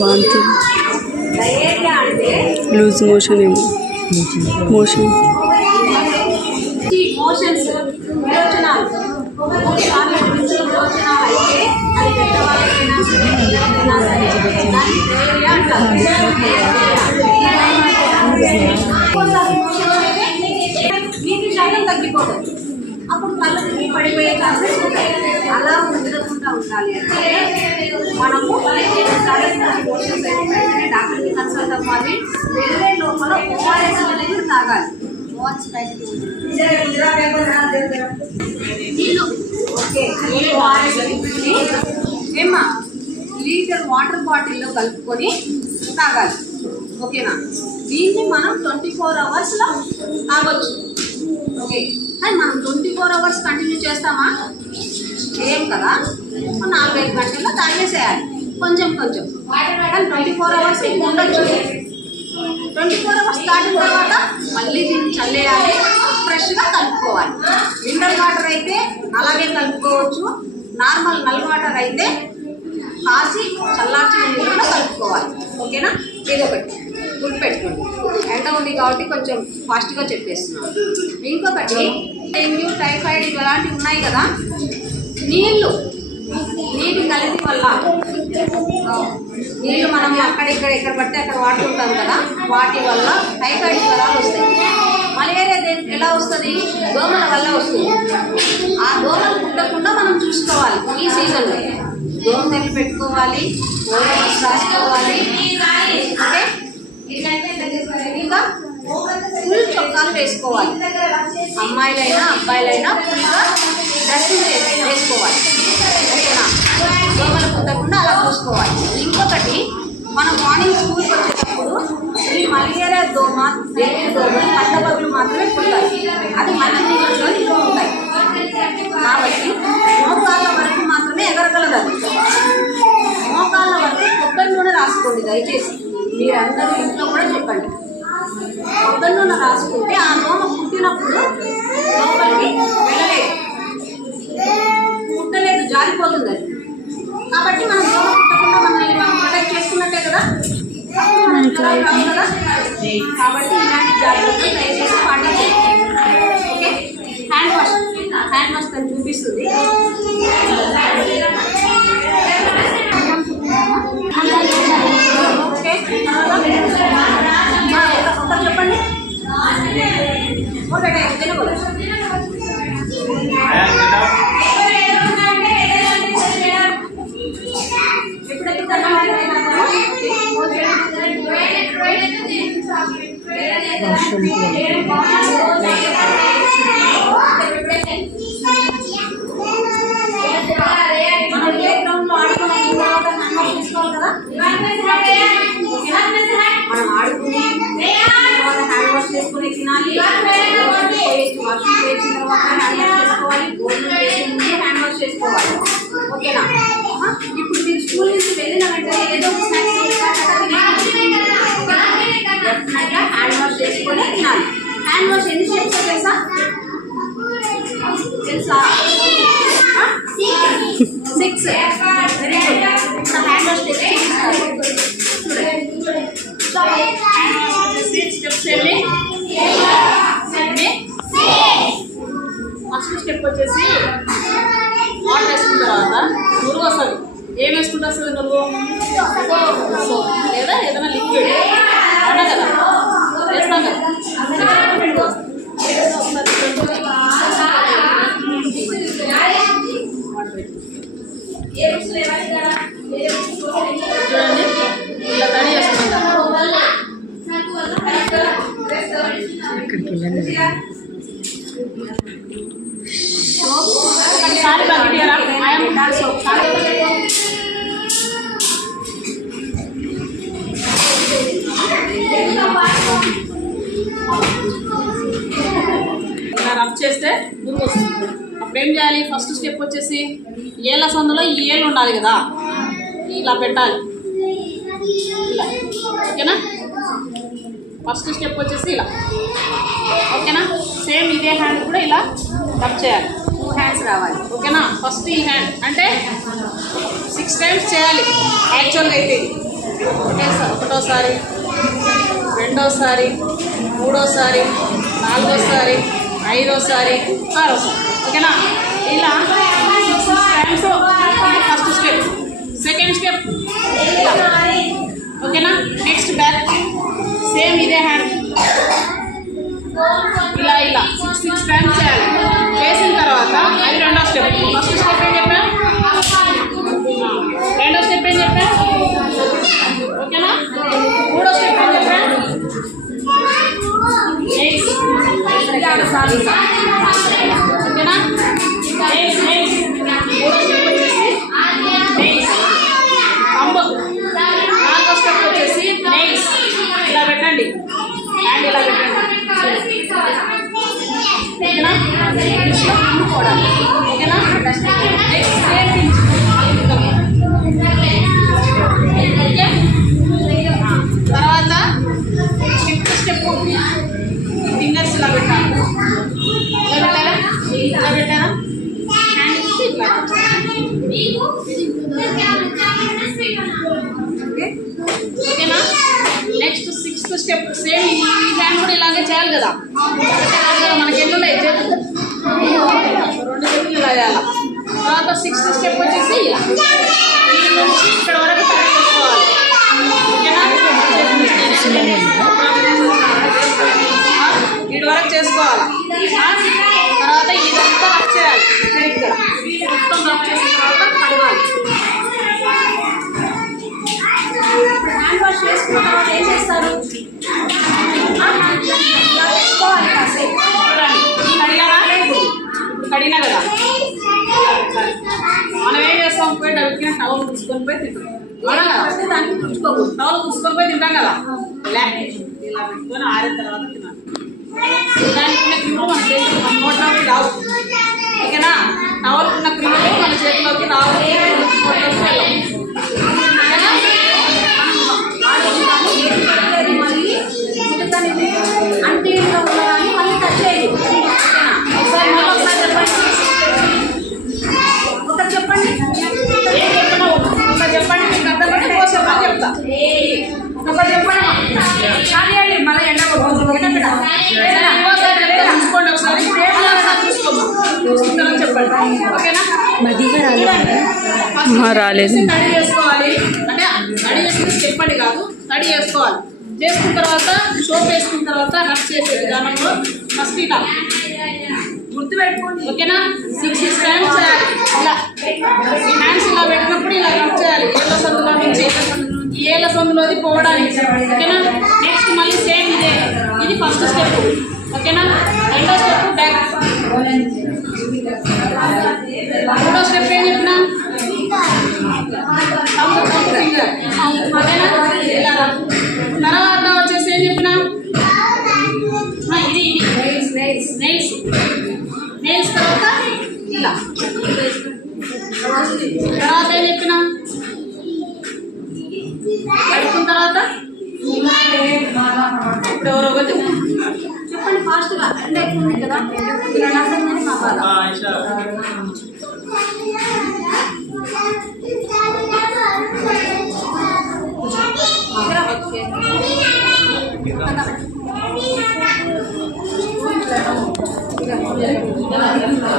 వాంతి loose motion ఏమో motions విరోచనాలు అయితే అది పెద్దవాళ్ళకైనా నీటి శాతం తగ్గిపోతుంది. అప్పుడు కళ్ళు తిరిగి పడిపోయే ఛాన్సెస్ ఉంటాయి. అలా ఉండకుండా ఉండాలి అంటే మనము డాక్టర్ని కన్సల్ట్ అవ్వాలి. వెళ్ళే లోపల ఓఆర్ఎస్ అనేది తాగాలి. ఏమ్మా లీటర్ వాటర్ బాటిల్లో కలుపుకొని తాగాలి. ఓకేనా? దీన్ని మనం 24 అవర్స్లో తాగొచ్చు. ఓకే, కానీ మనం 24 అవర్స్ కంటిన్యూ చేస్తామా? ఏం కదా, 4-5 గంటల్లో తాగేసేయాలి కొంచెం కొంచెం. కానీ 24 అవర్స్ ఇంకా ఉండొచ్చు. 24 అవర్స్ దాటిన తర్వాత మళ్ళీ దీన్ని చల్లేయాలి, ఫ్రెష్గా కలుపుకోవాలి. మినరల్ వాటర్ అయితే అలాగే కలుపుకోవచ్చు. నార్మల్ నల్ వాటర్ అయితే కాసి చల్లార్చిన నీళ్ళలో కలుపుకోవాలి. ఓకేనా? ఇదొకటి గుర్తుపెట్టుకోండి. ఎండ ఉంది కాబట్టి కొంచెం ఫాస్ట్గా చెప్పేస్తున్నాను. ఇంకొకటి డెంగ్యూ, టైఫాయిడ్ ఇలాంటివి ఉన్నాయి కదా, నీటి కలిపి వల్ల నీళ్ళు మనం ఎక్కడ పడితే అక్కడ వాడుకుంటాం కదా, వాటి వల్ల టైఫాయిడ్ జ్వరాలు వస్తాయి. మలేరియా ఎలా వస్తుంది? దోమల వల్ల వస్తుంది. ఆ దోమలు పుట్టకుండా మనం చూసుకోవాలి. ఈ సీజన్లో దోమ తెల్లు పెట్టుకోవాలి, ఓఆర్ఎస్ రాసుకోవాలి. ఓకే, ఇంకా ఫుల్ చొక్కాలు వేసుకోవాలి. అమ్మాయిలైనా అబ్బాయిలైనా ఫుల్గా డ్రెస్సింగ్ వేసుకోవాలి. ఓకేనా? దోమలు పుట్టకుండా అలా చూసుకోవాలి. ఇంకొకటి, మనం మార్నింగ్ స్కూల్కి వచ్చేటప్పుడు ఈ మలేరియా దోమ, డెంగ్యూ దోమలు పట్టబగులు మాత్రమే పుట్టాయి. అది మంచి నీళ్ళలో నిల్వ ఉంటాయి కాబట్టి మోకాళ్ళ వరకు మాత్రమే ఎగరగలదు. మోకాళ్ళ వరకు కొబ్బరి నూనె రాసుకోండి దయచేసి. మీరందరూ ఇంట్లో కూడా చెప్పండి. కొబ్బరి నూనె రాసుకుంటే ఆ దోమ పుట్టినప్పుడు లోపలికి పుట్టలేదు, జారిపోతుంది. కాబట్టి మనం దోమ పుట్టకుండా మనల్ని మనం ప్రొటెక్ట్ చేసుకున్నట్టే కదా. కాబట్టి ఇలాంటి జాగ్రత్తలు దయచేసి పాటించండి. ఓకే, హ్యాండ్ వాష్ తను చూపిస్తుంది. ఓకే, ఒకరు చెప్పండి. ఒకటే తెలుగు మనం ఏ గ్రౌండ్లో ఆడుకున్నాం తీసుకోవాలి కదా. మనం ఆడుకుని తర్వాత హ్యాండ్ వాష్ చేసుకుని తినాలి. వాషింగ్ చేసిన తర్వాత హ్యాండ్ వాష్ చేసుకోవాలి. భోజనం చేసే ముందు హ్యాండ్ వాష్ చేసుకోవాలి. ఓకేనా? ఇప్పుడు మీరు స్కూల్ నుంచి వెళ్ళిన వెంటనే ఏదో ఒక స్నాక్స్ హ్యాండ్ వాష్ చేసుకొని తినాలి. హ్యాండ్ వాష్ ఎన్ని స్టెప్స్ తెలుసా? 6. Very good. ఇప్పుడు హ్యాండ్ వాష్ స్టెప్స్ వెళ్ళి ఫస్ట్ స్టెప్ వచ్చేసి వాటర్ వేసుకున్న తర్వాత నురుగు వస్తుంది. ఏం వేసుకుంటూ వస్తుంది నురుగు? లేదా ఏదైనా లిక్విడ్ అవునా కదా, వేస్తాం కదా. చూడండి, ఇలా తడి చేసుకుంటాం. ఒకసారి బకెట్ రబ్ చేస్తే గుర్తు వస్తుంది. అప్పుడు ఏం చేయాలి? ఫస్ట్ స్టెప్ వచ్చేసి ఏళ్ళ సందులో ఈ ఏళ్ళు ఉండాలి కదా, ఇలా పెట్టాలి. ఇలా ఓకేనా? ఫస్ట్ స్టెప్ వచ్చేసి ఇలా. ఓకేనా? సేమ్ ఇదే హ్యాండ్ కూడా ఇలా రబ్ చేయాలి. హ్యాండ్స్ రావాలి. ఓకేనా? ఫస్ట్ ఈ హ్యాండ్ అంటే 6 టైమ్స్ చేయాలి యాక్చువల్గా అయితే. ఒకటోసారి, రెండోసారి, మూడోసారి, నాలుగోసారి, ఐదోసారి, ఆరోసారి. ఓకేనా? ఇలా 6 times first step. Second step ఓకేనా? నెక్స్ట్ బ్యాక్ సేమ్ ఇదే హ్యాండ్ ఇలా ఇలా 6 టైమ్స్ చేయాలి. చేసిన తర్వాత అది రెండో స్టెప్. ఫస్ట్ స్టెప్ ఏం చెప్పా? రెండో స్టెప్ ఏం చెప్పా? ఓకేనా? మూడో స్టెప్ ఏం చెప్పా? ఓకేనా? మూడో స్టెప్ వచ్చేసి పంబు. నాలుగో స్టెప్ వచ్చేసి నెయిల్స్. ఇలా పెట్టండి, హ్యాండ్ ఇలా పెట్టండి. ఓకేనా? ఓకేనా? తర్వాత స్టెప్ ఫింగర్స్ ఇలా పెట్టాలి. ఇలా పెట్టారా? ఇలా పెట్టారా? హ్యాండ్ ఇట్లా ఓకేనా? Next 6th step same. ఈ హ్యాండ్ కూడా ఇలాగే చేయాలి కదా. మనకి ఎన్ని ఉన్నాయి చేతులు? 2 చేతులు ఇలా చేయాలి. తర్వాత 6th స్టెప్ వచ్చేసి ఇలా ఈ నుంచి ఇక్కడ వరకు కట్ చేసుకోవాలి. ఓకేనా? వీటి వరకు చేసుకోవాలి. తర్వాత ఇదంతా రబ్ చేయాలి. ఇక్కడ మొత్తం రబ్ చేసిన తర్వాత కడగాలి. హ్యాండ్ వాష్ చేసుకున్న తర్వాత ఏం చేస్తారు? కడిగినా కదా మనం ఏం చేస్తాం? పోయి డబ్బుకి టవల్ పుచ్చుకొని పోయి తింటాం. దానికి పుచ్చుకోకూడదు. టవల్ పుచ్చుకొని పోయి తింటాం కదా. ఇలా పెట్టుకొని ఆరిన తర్వాత తినాలి. దానికి ఉన్న క్రిములు మన చేతిలో మన నోట్లోకి రావు. ఓకేనా? టవల్ ఉన్న క్రిములు మన చేతిలోకి రావు, నోట్లోకి వెళ్ళవు. అన్క్లీన్గా ఉన్నదాన్ని మళ్ళీ టచ్ చేయండి. ఒకసారి చెప్పండి. ఏం చెప్పినా ఒకసారి చెప్పండి. మీకు అర్థమైతే చెప్పని చెప్తా. ఒకసారి చెప్పండి. చాలండి మళ్ళీ ఎండ చూసుకోండి. ఒకసారి చూసుకుంటారని చెప్పండి. ఓకేనా? రాలేదు. స్టడీ చేసుకోవాలి అంటే స్టడీ చేసుకుని చెప్పండి కాదు, స్టడీ చేసుకోవాలి. చేసుకున్న తర్వాత షోప్ వేసుకున్న తర్వాత రబ్ చేసే విధానంలో ఫస్ట్ ఇలా గుర్తుపెట్టుకోండి. ఓకేనా? 6 టైమ్స్ చేయాలి. ఇలా ఈ హ్యాండ్స్ ఇలా పెట్టినప్పుడు ఇలా రబ్ చేయాలి. ఏళ్ళ సందులో నుంచి ఈ ఏళ్ళ సందులోది పోవడానికి. ఓకేనా? నెక్స్ట్ మళ్ళీ సేమ్ ఇదే. ఇది ఫస్ట్ స్టెప్. ఓకేనా? రెండో స్టెప్ బ్యాక్. మూడో స్టెప్ ఏం చెప్పినా? ఫింగర్. ఓకేనా? ఇలా తర్వాత వచ్చేసి ఏం చెప్పినా? ఇది నెయిల్స్ తర్వాత ఇలా. తర్వాత ఏం చెప్పినా? కడుక్కున్న తర్వాత ఇప్పుడు ఎవరో చెప్పండి ఫాస్ట్గా. అంటే ఎక్కువ ఉంది కదా, ఇలా అర్థంగానే మా బాధ.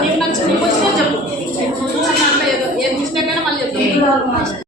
నీకు నచ్చిన చెప్పు. ఏదో ఏది మిస్టేక్ అయినా మళ్ళీ చెప్తాను.